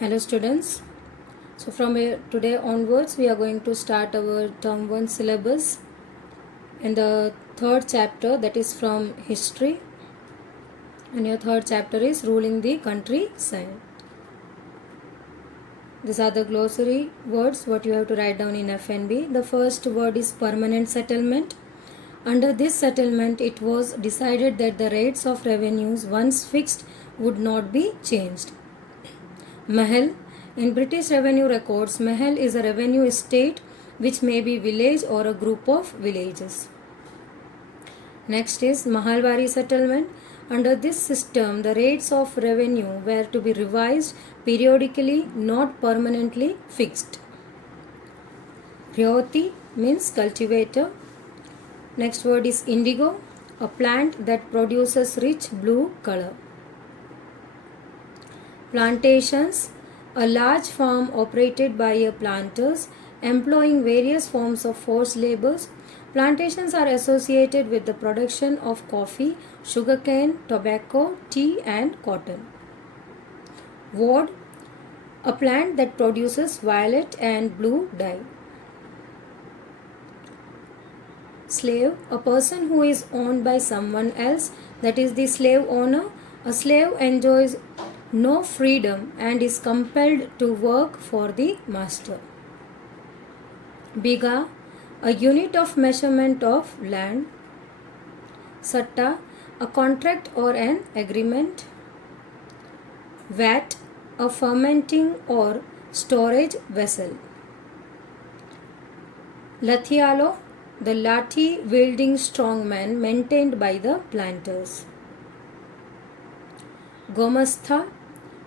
Hello students. So from today onwards we are going to start our term 1 syllabus in the third chapter, that is from history, and your third chapter is ruling the countryside. These are the glossary words what you have to write down in FNB. The first word is permanent settlement. Under this settlement it was decided that the rates of revenues once fixed would not be changed. Mahal. In British revenue records, Mahal is a revenue estate which may be village or a group of villages. Next is Mahalwari settlement. Under this system, the rates of revenue were to be revised periodically, not permanently fixed. Ryoti means cultivator. Next word is indigo, a plant that produces rich blue color. Plantations, a large farm operated by a planters employing various forms of forced labors. Plantations are associated with the production of coffee, sugarcane, tobacco, tea and cotton. Ward, a plant that produces violet and blue dye. Slave, a person who is owned by someone else, that is the slave owner. A slave enjoys no freedom and is compelled to work for the master. Biga, a unit of measurement of land. Satta, a contract or an agreement. Vat, a fermenting or storage vessel. Lathialo, the lathi wielding strongman maintained by the planters. Gomastha,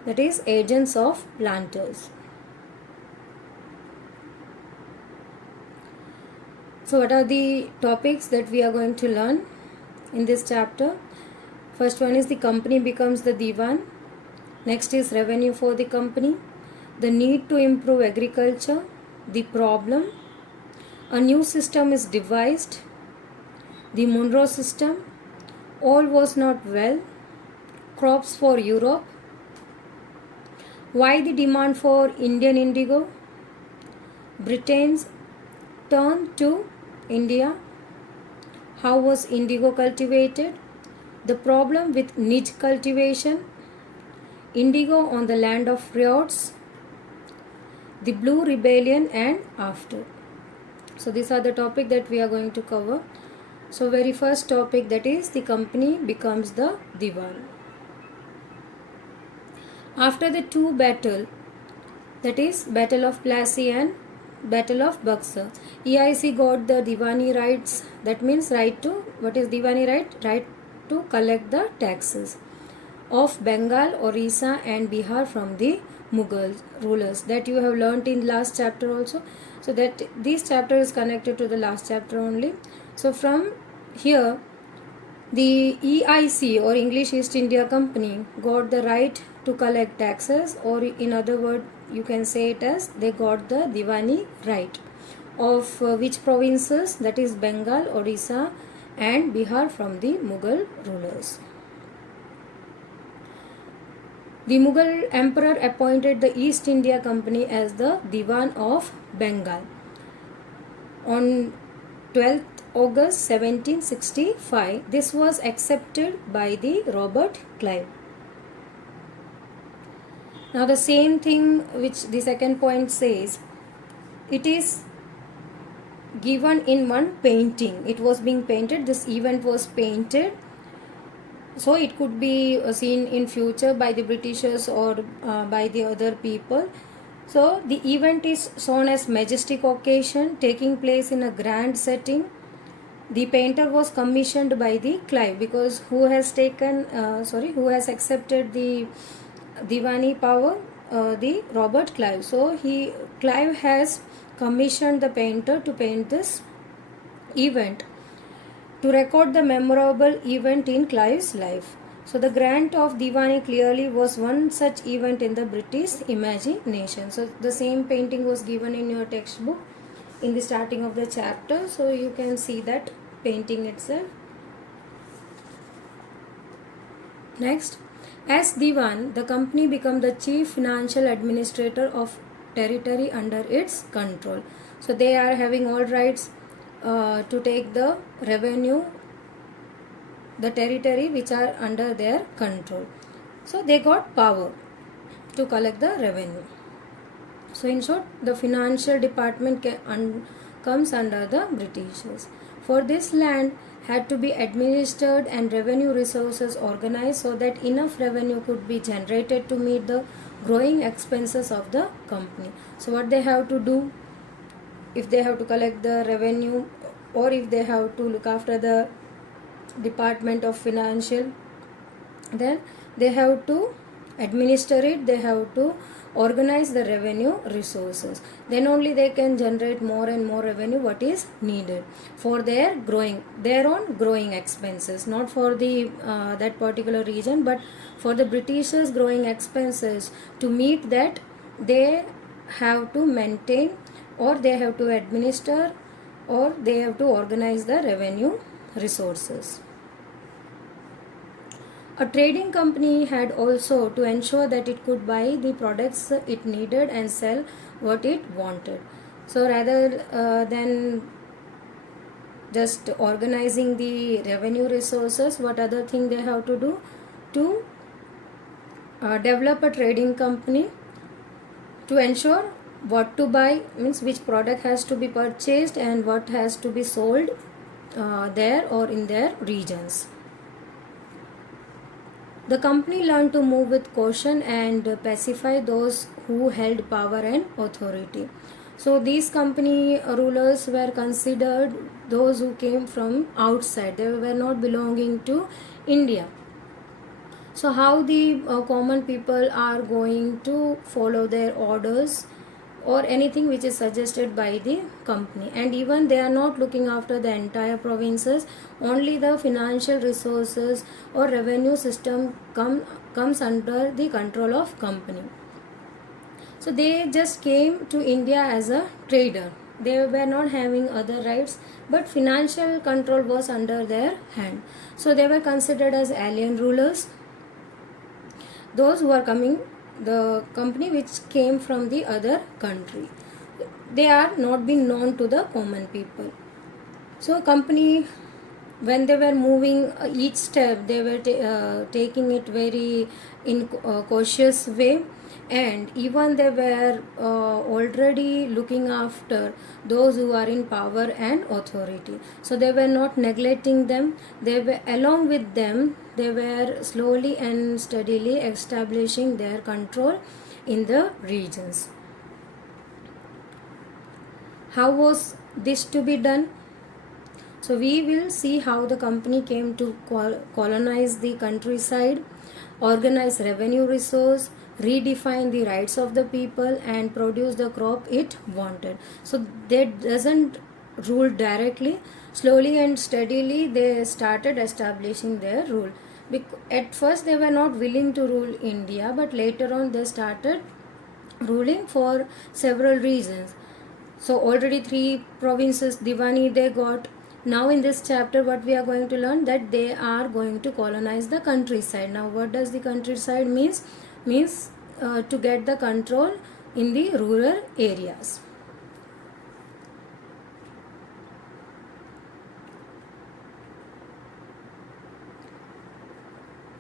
that is agents of planters. So what are the topics that we are going to learn in this chapter? First one is the company becomes the divan. Next is revenue for the company, the need to improve agriculture, the problem, a new system is devised, the Monroe system, all was not well, crops for Europe, why the demand for Indian indigo, Britain's turn to India, how was indigo cultivated, the problem with niche cultivation, indigo on the land of riots, the blue rebellion and after. So these are the topic that we are going to cover. So very first topic, that is the company becomes the divan. After the two battle, that is Battle of Plassey and Battle of Buxar, EIC got the Diwani rights. That means right to, what is Diwani right? Right to collect the taxes of Bengal, Orissa and Bihar from the Mughal rulers. That you have learnt in last chapter also. So that this chapter is connected to the last chapter only. So from here, the EIC or English East India Company got the right to collect taxes, or in other words you can say it as they got the Diwani right of which provinces, that is Bengal, Orissa and Bihar from the Mughal rulers. The Mughal emperor appointed the East India Company as the Diwan of Bengal on 12th August 1765. This was accepted by the Robert Clive. Now the same thing which the second point says, it is given in one painting. It was being painted, this event was painted. So it could be seen in future by the Britishers or by the other people. So the event is shown as majestic occasion taking place in a grand setting. The painter was commissioned by the Clive, because who has accepted the Diwani power? The Robert Clive. So Clive has commissioned the painter to paint this event, to record the memorable event in Clive's life. So the grant of Diwani clearly was one such event in the British imagination. So the same painting was given in your textbook in the starting of the chapter. So you can see that painting itself. Next, As Diwan, the company became the chief financial administrator of territory under its control. So they are having all rights to take the revenue, the territory which are under their control. So they got power to collect the revenue. So in short, the financial department comes under the Britishers. For this, land had to be administered and revenue resources organized so that enough revenue could be generated to meet the growing expenses of the company. So what they have to do, if they have to collect the revenue or if they have to look after the department of financial, then they have to administer it, they have to organize the revenue resources, then only they can generate more and more revenue what is needed for their own growing expenses, not for the that particular region, but for the Britishers growing expenses. To meet that, they have to maintain or they have to administer or they have to organize the revenue resources. A trading company had also to ensure that it could buy the products it needed and sell what it wanted. So rather than just organizing the revenue resources, what other thing they have to do? To develop a trading company to ensure what to buy, means which product has to be purchased and what has to be sold there or in their regions. The company learned to move with caution and pacify those who held power and authority. So these company rulers were considered those who came from outside. They were not belonging to India. So how the common people are going to follow their orders or anything which is suggested by the company, and even they are not looking after the entire provinces, only the financial resources or revenue system comes under the control of company. So they just came to India as a trader. They were not having other rights, but financial control was under their hand. So they were considered as alien rulers, those who are coming, the company which came from the other country. They are not been known to the common people. So company, when they were moving each step, they were taking it very in cautious way, and even they were already looking after those who are in power and authority. So they were not neglecting them, they were along with them, they were slowly and steadily establishing their control in the regions. How was this to be done? So we will see how the company came to colonize the countryside, organize revenue resource, redefine the rights of the people, and produce the crop it wanted. So they doesn't rule directly. Slowly and steadily they started establishing their rule. At first they were not willing to rule India, but later on they started ruling for several reasons. So already 3 provinces Diwani they got. Now in this chapter what we are going to learn, that they are going to colonize the countryside. Now what does the countryside means? Means to get the control in the rural areas.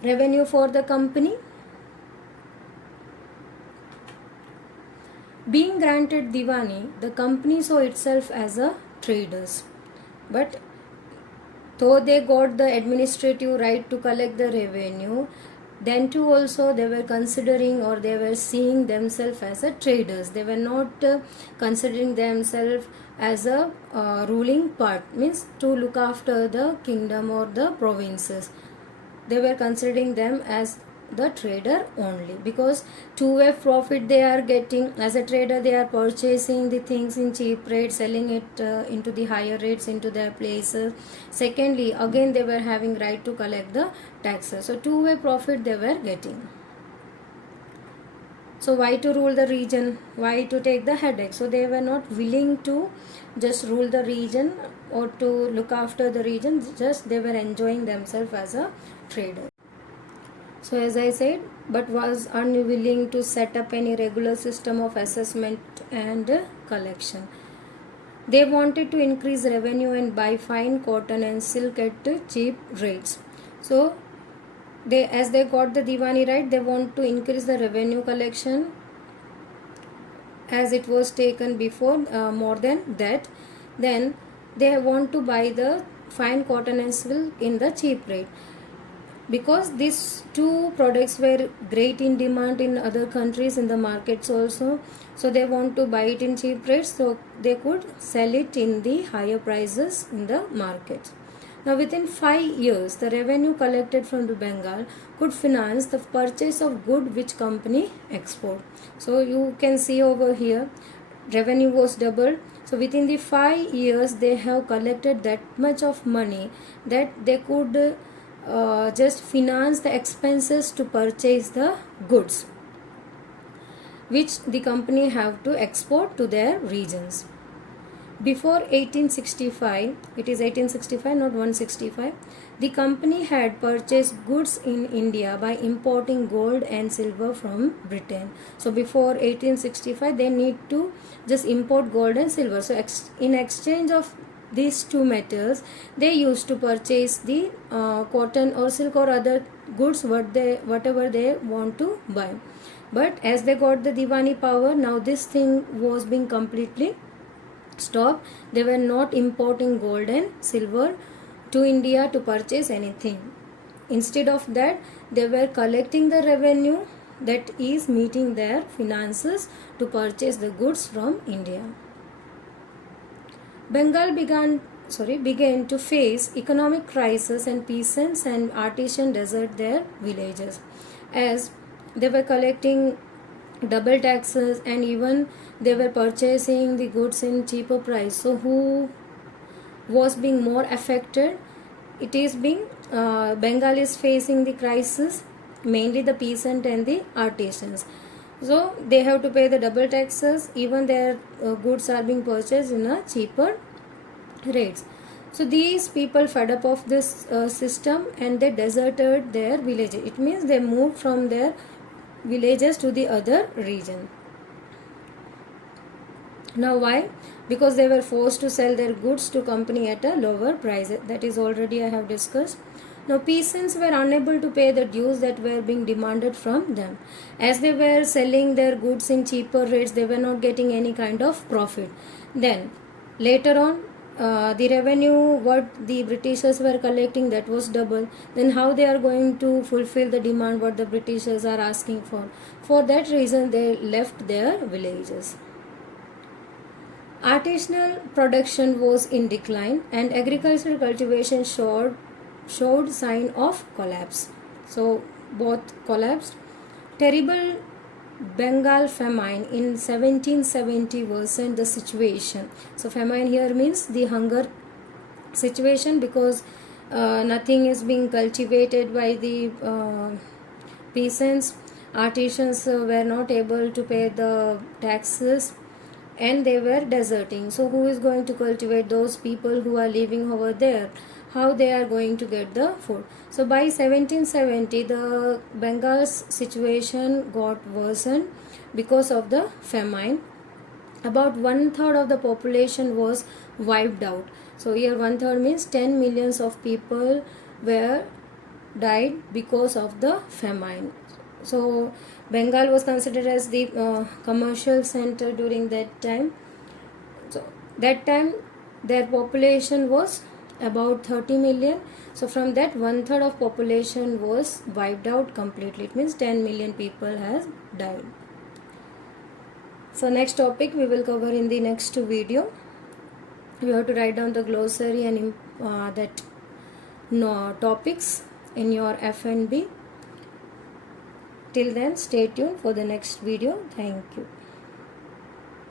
Revenue for the company. Being granted Diwani, the company saw itself as a traders. But though they got the administrative right to collect the revenue, then too also they were considering or they were seeing themselves as a traders. They were not considering themselves as a ruling part, means to look after the kingdom or the provinces. They were considering them as the trader only, because two-way profit they are getting. As a trader they are purchasing the things in cheap rates, selling it into the higher rates into their places. Secondly, again they were having right to collect the taxes. So two-way profit they were getting. So why to rule the region? Why to take the headache? So they were not willing to just rule the region or to look after the region, just they were enjoying themselves as a trader. So as I said, but was unwilling to set up any regular system of assessment and collection. They wanted to increase revenue and buy fine cotton and silk at cheap rates. So as they got the Diwani right, they want to increase the revenue collection as it was taken before, more than that. Then they want to buy the fine cotton and silk in the cheap rate, because these two products were great in demand in other countries, in the markets also. So they want to buy it in cheap rates so they could sell it in the higher prices in the market. Now within 5 years, the revenue collected from the Bengal could finance the purchase of good which company export. So you can see over here, revenue was doubled. So within the 5 years, they have collected that much of money that they could just finance the expenses to purchase the goods which the company have to export to their regions. Before 1865, it is 1865 not 165, the company had purchased goods in India by importing gold and silver from Britain. So before 1865 they need to just import gold and silver. So in exchange of these two metals, they used to purchase the cotton or silk or other goods whatever they want to buy. But as they got the Diwani power, now this thing was being completely stopped. They were not importing gold and silver to India to purchase anything. Instead of that, they were collecting the revenue that is meeting their finances to purchase the goods from India. Bengal began to face economic crisis, and peasants and artisans deserted their villages as they were collecting double taxes, and even they were purchasing the goods in cheaper price. So who was being more affected? It is being Bengal is facing the crisis, mainly the peasant and the artisans. So they have to pay the double taxes, even their goods are being purchased in a cheaper rates. So these people fed up of this system and they deserted their villages. It means they moved from their villages to the other region. Now why? Because they were forced to sell their goods to company at a lower price. That is already I have discussed. Now peasants were unable to pay the dues that were being demanded from them. As they were selling their goods in cheaper rates, they were not getting any kind of profit. Then later on, the revenue what the Britishers were collecting, that was double. Then how they are going to fulfill the demand what the Britishers are asking for? For that reason they left their villages. Artisanal production was in decline and agricultural cultivation showed sign of collapse. So both collapsed. Terrible Bengal famine in 1770 worsened the situation. So famine here means the hunger situation, because nothing is being cultivated by the peasants. Artisans were not able to pay the taxes and they were deserting. So who is going to cultivate? Those people who are living over there, how they are going to get the food? So by 1770 the Bengal's situation got worsened because of the famine. About 1/3 of the population was wiped out. So here 1/3 means 10 millions of people were died because of the famine. So Bengal was considered as the commercial center during that time. So that time their population was about 30 million. So from that 1/3 of population was wiped out completely. It means 10 million people has died. So next topic we will cover in the next video. You have to write down the glossary and that topics in your FNB. Till then, stay tuned for the next video. Thank you.